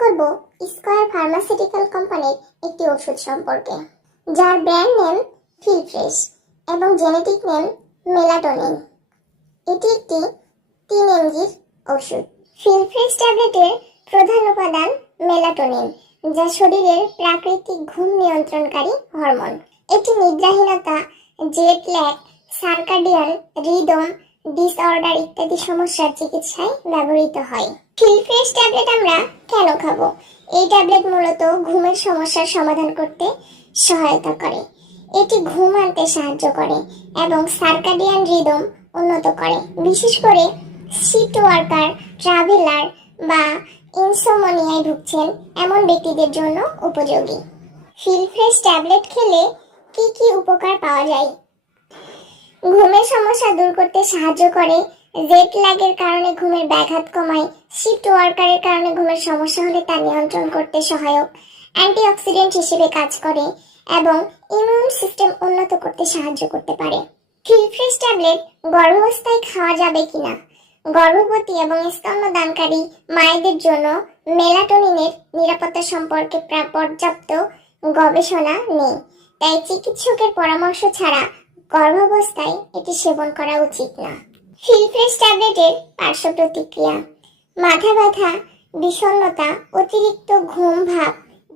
করব square pharmaceutical কোম্পানির একটি ওষুধ সম্পর্কে, যার ব্র্যান্ড নেম ফিলফ্রেশ এবং জেনেটিক নেম মেলাটোনিন এটি একটি তিন এমজির ওষুধ। ফিলফ্রেশ ট্যাবলেটের প্রধান উপাদান মেলাটোনিন যা শরীরের প্রাকৃতিক ঘুম নিয়ন্ত্রণকারী হরমোন। এটি নিদ্রাহীনতা জেট ল্যাগ সার্কাডিয়ান ডিসঅর্ডার ইত্যাদি সমস্যার চিকিৎসায় ব্যবহৃত হয়। ফিলফ্রেশ ট্যাবলেট আমরা কেন খাব? এই ট্যাবলেট মূলত ঘুমের সমস্যার সমাধান করতে সহায়তা করে। এটি ঘুম আনতে সাহায্য করে এবং সার্কাডিয়ান রিদম উন্নত করে। বিশেষ করে শিফট ওয়ার্কার, ট্রাভেলার বা ইনসোমনিয়ায় ভুগছেন এমন ব্যক্তিদের জন্য উপযোগী। ফিলফ্রেশ ট্যাবলেট খেলে কি কি উপকার পাওয়া যায় ঘুমের সমস্যা দূর করতে সাহায্য করে। জেট ল্যাগের কারণে ঘুমের ব্যাঘাত কমায়। শিফট ওয়ার্কারের কারণে ঘুমের সমস্যা হলে তা নিয়ন্ত্রণ করতে সহায়ক। অ্যান্টিঅক্সিডেন্ট হিসেবে কাজ করে এবং ইমিউন সিস্টেম উন্নত করতে সাহায্য করতে পারে। ফিলফ্রেশ ট্যাবলেট গর্ভাবস্থায় খাওয়া যাবে কিনা? গর্ভবতী এবং স্তন্যদানকারী মায়েদের জন্য মেলাটোনিনের নিরাপত্তা সম্পর্কে পর্যাপ্ত গবেষণা নেই। তাই চিকিৎসকের পরামর্শ ছাড়া গর্ভাবস্থায় এটি সেবন করা উচিত না। ফিলফ্রেশ ট্যাবলেটের পার্শ্ব প্রতিক্রিয়া। মাথা ব্যথা বিষণ্নতা অতিরিক্ত ঘুম ভাব